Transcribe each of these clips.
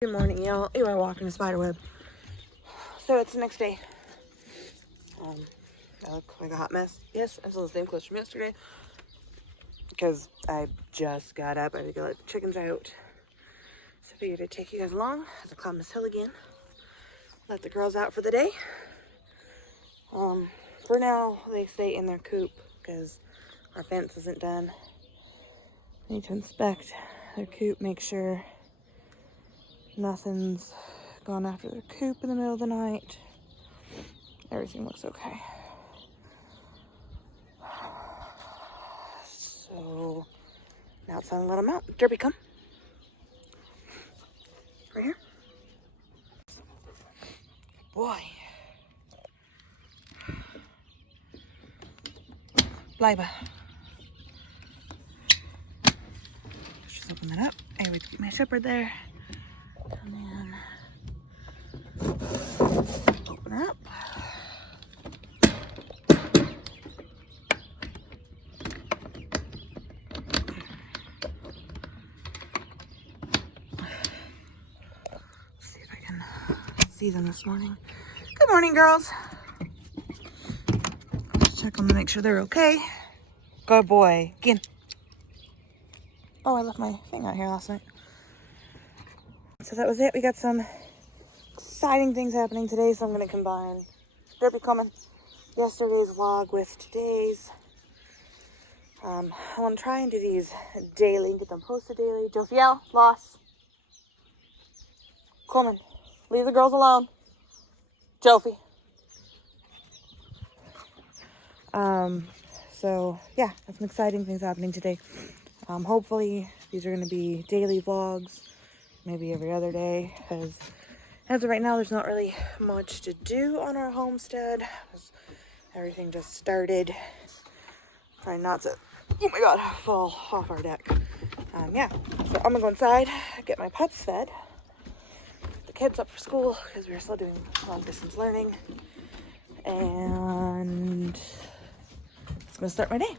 Good morning, y'all. You are walking a spider web. So it's the next day. I look like a hot mess. Yes, I'm still the same clothes from yesterday. Because I just got up. I had to go let the chickens out. So I figured I'd take you guys along as I climb this hill again. Let the girls out for the day. For now, they stay in their coop because our fence isn't done. I need to inspect their coop, make sure nothing's gone after their coop in the middle of the night. Everything looks okay. So now it's time to let them out. Derby, come. Right here. Boy. Bleibe. Let's just open that up. I would keep my shepherd there. And then open her up. See if I can see them this morning. Good morning, girls. Just check them to make sure they're okay. Good boy. Again. Oh, I left my thing out here last night. So that was it. We got some exciting things happening today, so I'm going to combine Derby coming yesterday's vlog with today's. I want to try and do these daily and get them posted daily. Josiel, Loss. Coleman, leave the girls alone. Jofi. So yeah, that's some exciting things happening today. Hopefully these are going to be daily vlogs, maybe every other day, because as of right now, there's not really much to do on our homestead. Everything just started. Trying not to, oh my god, fall off our deck. Yeah, so I'm gonna go inside, get my pups fed, the kids up for school, because we're still doing long distance learning, and it's gonna start my day.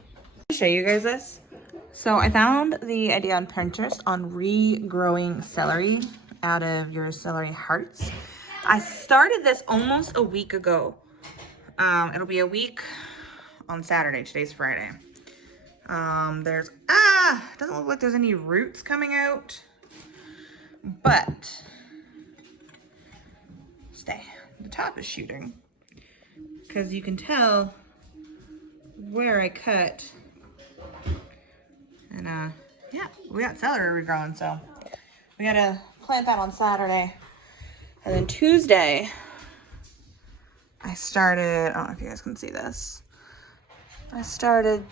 I'll show you guys this. So I found the idea on Pinterest on regrowing celery out of your celery hearts. I started this almost a week ago. It'll be a week on Saturday. Today's Friday. Doesn't look like there's any roots coming out, but the top is shooting because you can tell where I cut. And yeah, we got celery regrowing, so we gotta plant that on Saturday. And then Tuesday, I started, I don't know if you guys can see this. Let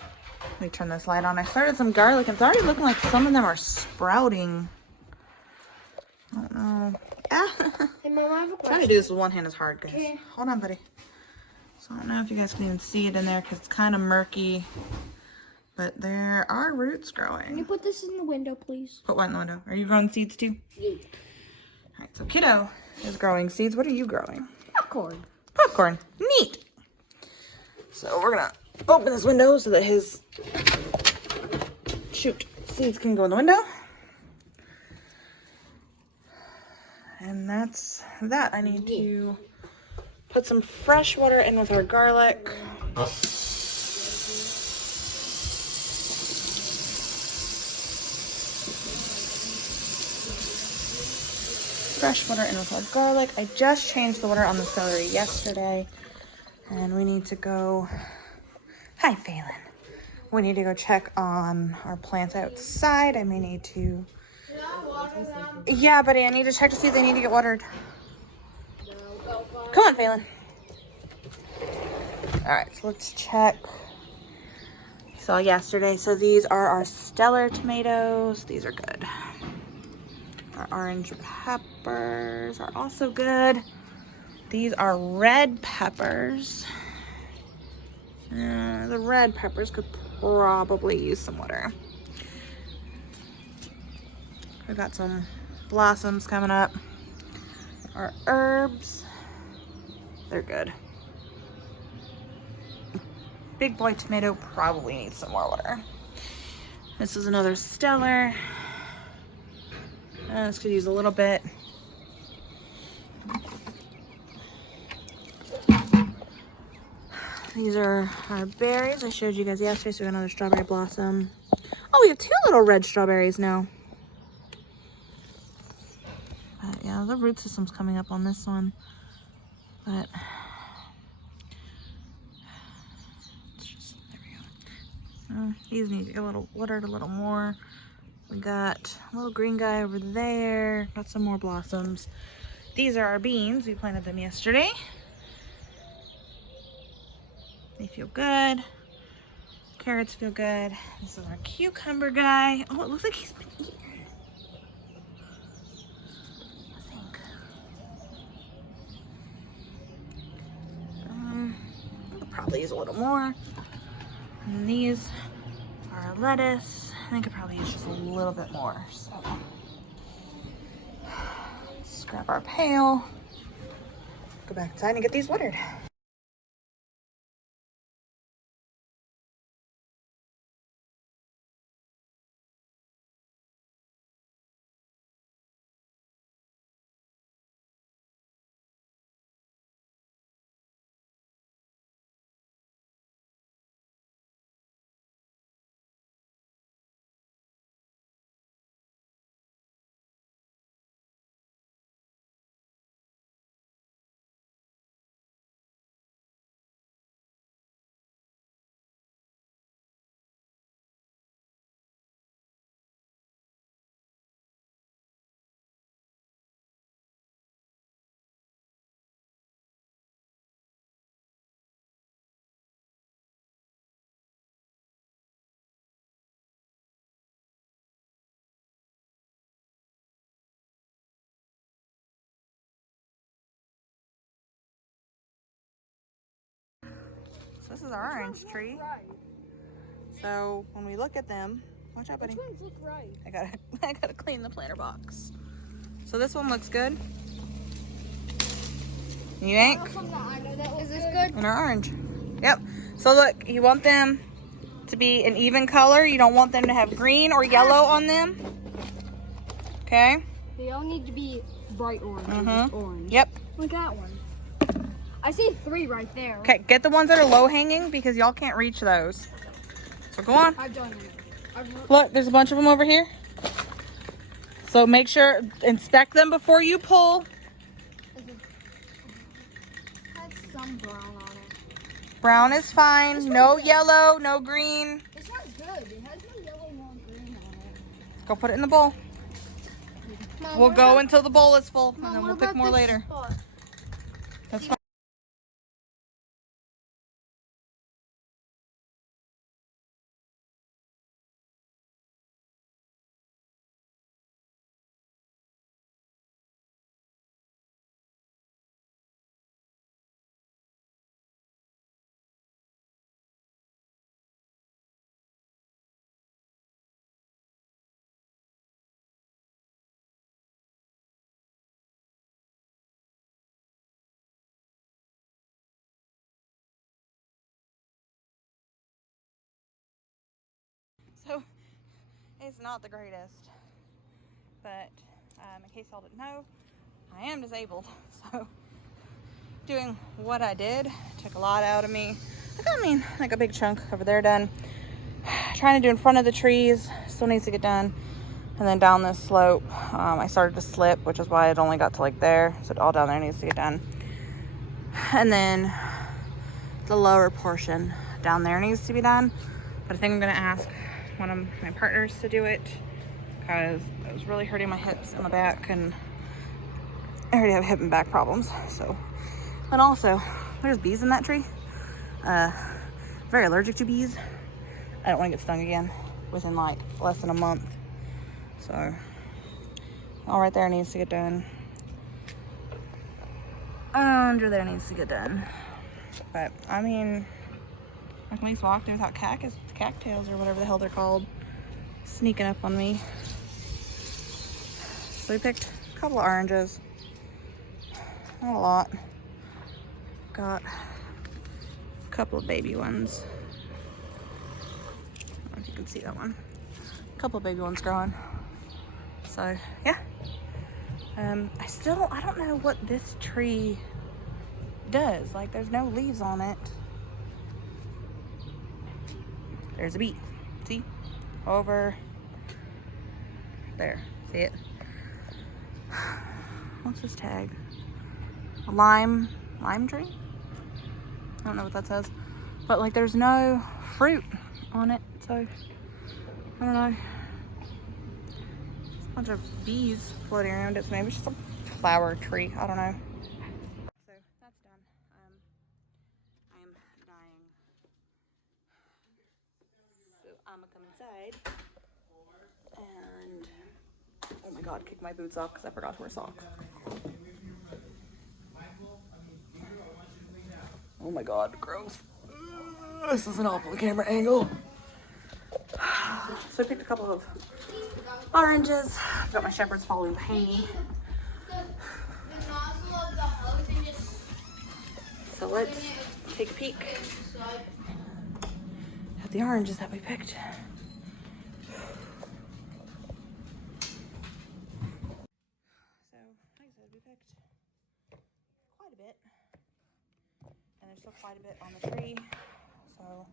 me turn this light on. I started some garlic, and it's already looking like some of them are sprouting. I don't know. Hey, Mom, I have a question. Trying to do this with one hand is hard, guys. Okay. Hold on, buddy. So I don't know if you guys can even see it in there because it's kind of murky. But there are roots growing. Can you put this in the window, please? Put what in the window? Are you growing seeds too? Yeah. All right, so Kiddo is growing seeds. What are you growing? Popcorn. Popcorn. Neat. So we're gonna open this window so that his seeds can go in the window. And that's that. I need to put some fresh water in with our garlic. Fresh water in with our garlic. I just changed the water on the celery yesterday. And we need to go... Hi, Phelan. We need to go check on our plants outside. I may need to... Yeah, buddy, I need to check to see if they need to get watered. Come on, Phelan. Alright, so let's check. Saw yesterday. So these are our stellar tomatoes. These are good. Our orange peppers are also good. These are red peppers. The red peppers could probably use some water. We've got some blossoms coming up. Our herbs, they're good. Big boy tomato probably needs some more water. This is another stellar. This could use a little bit. These are our berries I showed you guys yesterday. So we got another strawberry blossom. Oh, we have 2 little red strawberries now. But yeah, the root system's coming up on this one. But it's just, there we go. These need to get a little watered a little more. We got a little green guy over there. Got some more blossoms. These are our beans. We planted them yesterday. They feel good. Carrots feel good. This is our cucumber guy. Oh, it looks like he's been eaten. I think. I could probably use a little more. And these are our lettuce. I think I could probably use just a little bit more. So let's grab our pail. Go back inside and get these watered. So this is our orange tree. So when we look at them, watch out, buddy. Which ones look right? I gotta clean the planter box. So this one looks good. You ain't? Is this good? And our orange. Yep. So look, you want them to be an even color. You don't want them to have green or yellow on them. Okay? They all need to be bright orange. Mm-hmm. Orange. Yep. Look at that one. I see 3 right there. Okay, get the ones that are low hanging because y'all can't reach those. So go on. I've done it. Look, there's a bunch of them over here. So make sure, inspect them before you pull. Has some brown on it. Brown is fine. No yellow, no green. This one's good. It has no yellow, no green on it. Go put it in the bowl. Mom, We'll go until the bowl is full, Mom, and then what we'll pick about more this later. spot? That's fine. So, it's not the greatest, but in case y'all didn't know, I am disabled, so doing what I did took a lot out of me. Like a big chunk over there done. Trying to do in front of the trees, still needs to get done. And then down this slope, I started to slip, which is why it only got to like there, so all down there needs to get done. And then the lower portion down there needs to be done, but I think I'm gonna ask one of my partners to do it because it was really hurting my hips and my back, and I already have hip and back problems. So, and also there's bees in that tree. Very allergic to bees. I don't want to get stung again within like less than a month. So all right there needs to get done. Under there needs to get done. But I mean, I can at least walk there without cattails or whatever the hell they're called sneaking up on me. So we picked a couple of oranges. Not a lot. Got a couple of baby ones. I don't know if you can see that one. A couple of baby ones growing. So yeah. I don't know what this tree does. Like, there's no leaves on it. There's a beet. See? Over there. See it? What's this tag? A lime tree? I don't know what that says. But like there's no fruit on it, so I don't know. Just a bunch of bees floating around it, so maybe it's just a flower tree. I don't know. So that's done. I am dying. So I'm gonna come inside and oh my god, kick my boots off because I forgot to wear socks. Oh my god, gross. This is an awful camera angle. So I picked a couple of oranges. I've got my shepherd's following behind me. So let's take a peek at the oranges that we picked. So, like I said, we picked quite a bit. And there's still quite a bit on the tree. So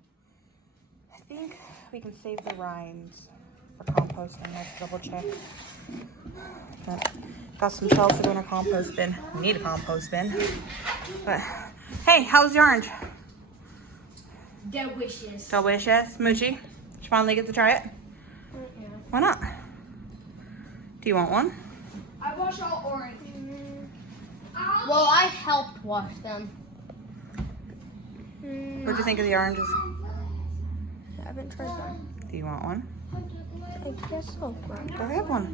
I think we can save the rinds for composting. I have to double check. But got some shelves to go in a compost bin. We need a compost bin. But hey, how's the orange? Delicious. Delicious. Moochie, did you finally get to try it? Yeah. Why not? Do you want one? I wash all orange. Well, I helped wash them. What'd you think of the oranges? I haven't tried them. Do you want one? I guess so. Go have one.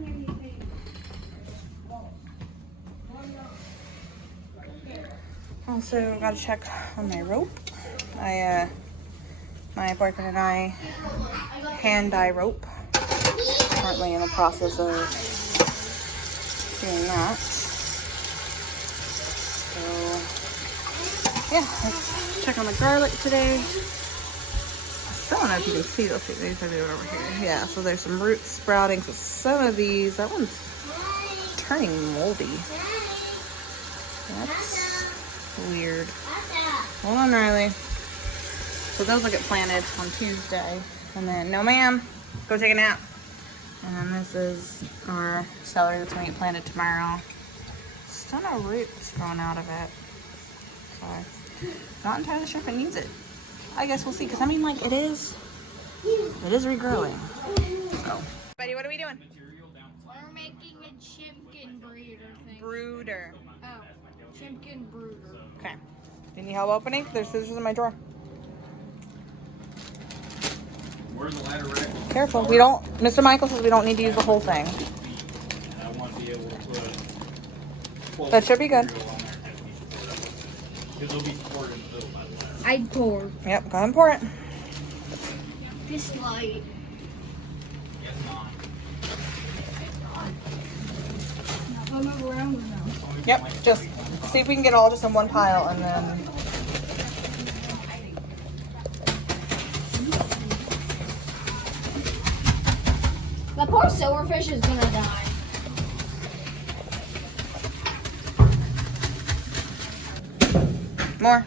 Also, gotta check on my rope. My boyfriend and I hand dye rope. Currently in the process of doing that. So, yeah, let's check on the garlic today. I don't know if you can see those. These are over here. Yeah, so there's some roots sprouting. So some of these, that one's turning moldy. That's weird. Hold on, Riley. So those will get planted on Tuesday. And then, no ma'am, go take a nap. And then this is our celery that's going to get planted tomorrow. Still no roots growing out of it. So, not entirely sure if it needs it. I guess we'll see, because I mean, like, it is regrowing. So, buddy, what are we doing? We're making a chimpkin brooder thing. Brooder. Oh, chimpkin brooder. Okay. Do you need help opening? There's scissors in my drawer. Where's the ladder rack? Careful. We don't. Mr. Michael says we don't need to use the whole thing. And I want to be able to put. That should be good. Because it'll be poured in the middle by the time. I poured. Yep. Go ahead and pour it. This light. Yes, Mom. I'll move around with them. Yep. Just see if we can get all just in one pile, and then. That poor silverfish is gonna die. More.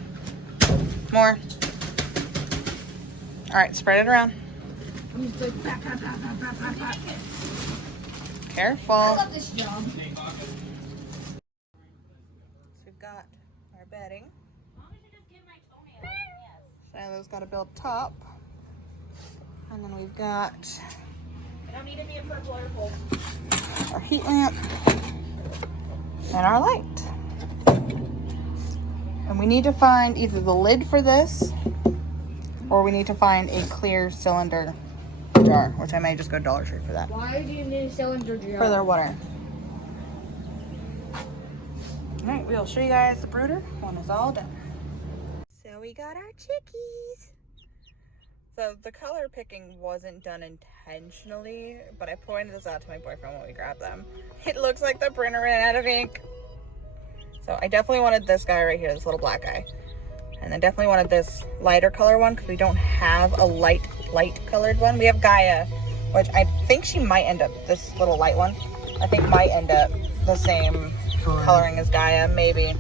More. All right. Spread it around. Careful. I love this job. So we've got our bedding. Shiloh's got to build top. And then we've got our heat lamp and our light. And we need to find either the lid for this or we need to find a clear cylinder jar, which I may just go to Dollar Tree for that. Why do you need a cylinder jar? For their water. Alright, we'll show you guys the brooder when it's all done. So we got our chickies. So the color picking wasn't done intentionally, but I pointed this out to my boyfriend when we grabbed them. It looks like the printer ran out of ink. So I definitely wanted this guy right here, this little black guy. And I definitely wanted this lighter color one because we don't have a light colored one. We have Gaia, which I think she might end up, this little light one, I think might end up the same coloring as Gaia, maybe.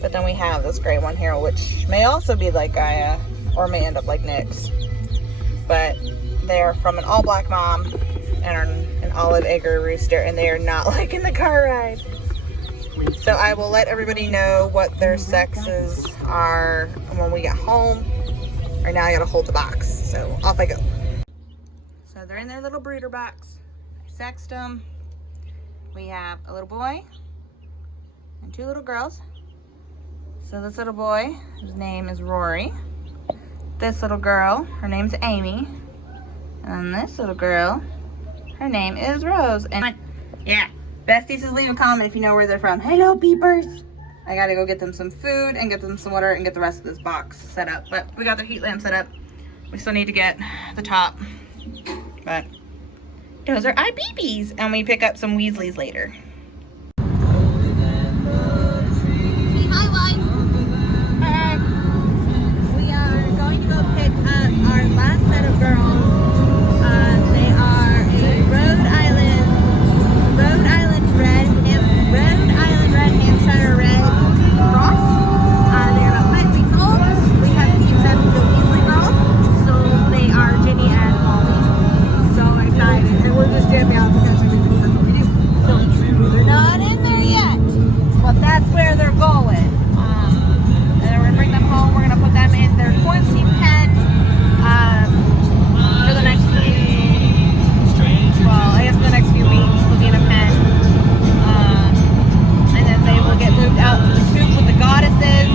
But then we have this gray one here, which may also be like Gaia, or may end up like Nyx. but they're from an all black mom and an olive egger rooster, and they are not liking the car ride. So I will let everybody know what their sexes are when we get home. Right now I gotta hold the box, so off I go. So they're in their little breeder box. I sexed them. We have a little boy and 2 little girls. So this little boy, his name is Rory. This little girl, her name's Amy. And this little girl, her name is Rose. And yeah, besties, just leave a comment if you know where they're from. Hello, beepers. I gotta go get them some food and get them some water and get the rest of this box set up. But we got their heat lamp set up. We still need to get the top. But those are IBBs. And we pick up some Weasleys later. We are going to go pick up our last set of girls. They are a Rhode Island Red Hampshire Red cross. They're about 5 weeks old. We have teamed them the Weasley girls, so they are Ginny and Molly. So excited, and we're just jamming out to catch everything. That's what we do. So they're not in there yet, but that's where they're going. And then we're gonna bring them home. We're gonna put them in their quarantine pen for the next few. Well, I guess for the next few weeks, they'll be in a pen. And then they will get moved out to the coop with the goddesses,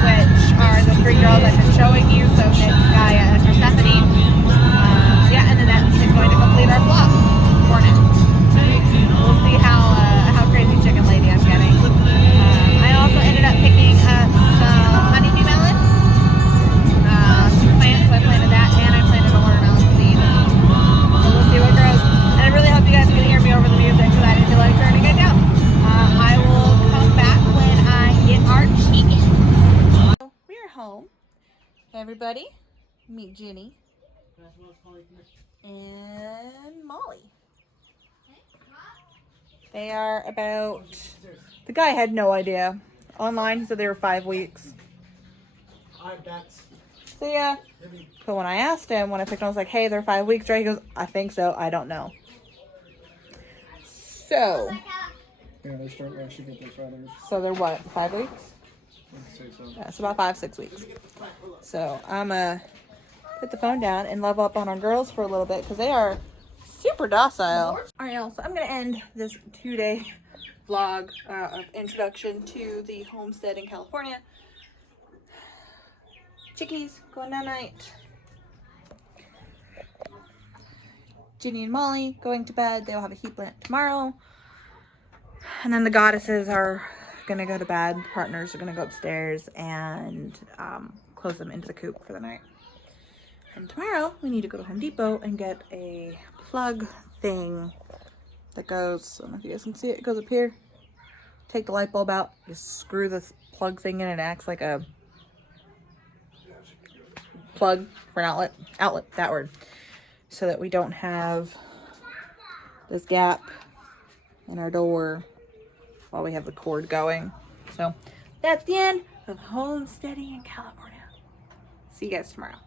which are the 3 girls I've been showing you. So Nick, Gaia, and Persephone. Yeah, and then that is going to complete our vlog for now. We'll see how crazy chicken lady I'm getting. I also ended up picking up some honeybee melon. Plants, so I planted that, and I planted a watermelon seed. So we'll see what grows. And I really hope you guys can hear me over the music, because I didn't feel like turning it down. I will come back when I get our chicken. We're home. Hey everybody, meet Ginny and Molly. They are about, the guy had no idea. Online he said they were 5 weeks. So yeah, but when I asked him, when I picked them, I was like, hey, they're 5 weeks, right? He goes, I think so, I don't know. So Yeah, they start actually get their feathers. So they're what, 5 weeks? I'd say so. Yeah, it's about 5-6 weeks. So I'm gonna put the phone down and love up on our girls for a little bit, because they are super docile. All right, y'all, so I'm gonna end this 2-day vlog of introduction to the homestead in California. Chickies going down night. Ginny and Molly going to bed. They'll have a heat lamp tomorrow. And then the goddesses are gonna go to bed. The partners are gonna go upstairs and close them into the coop for the night. And tomorrow we need to go to Home Depot and get a plug thing that goes, I don't know if you guys can see it, it goes up here. Take the light bulb out, just screw this plug thing in, and it acts like a plug for an outlet, that word. So that we don't have this gap in our door while we have the cord going. So that's the end of homesteading in California. See you guys tomorrow.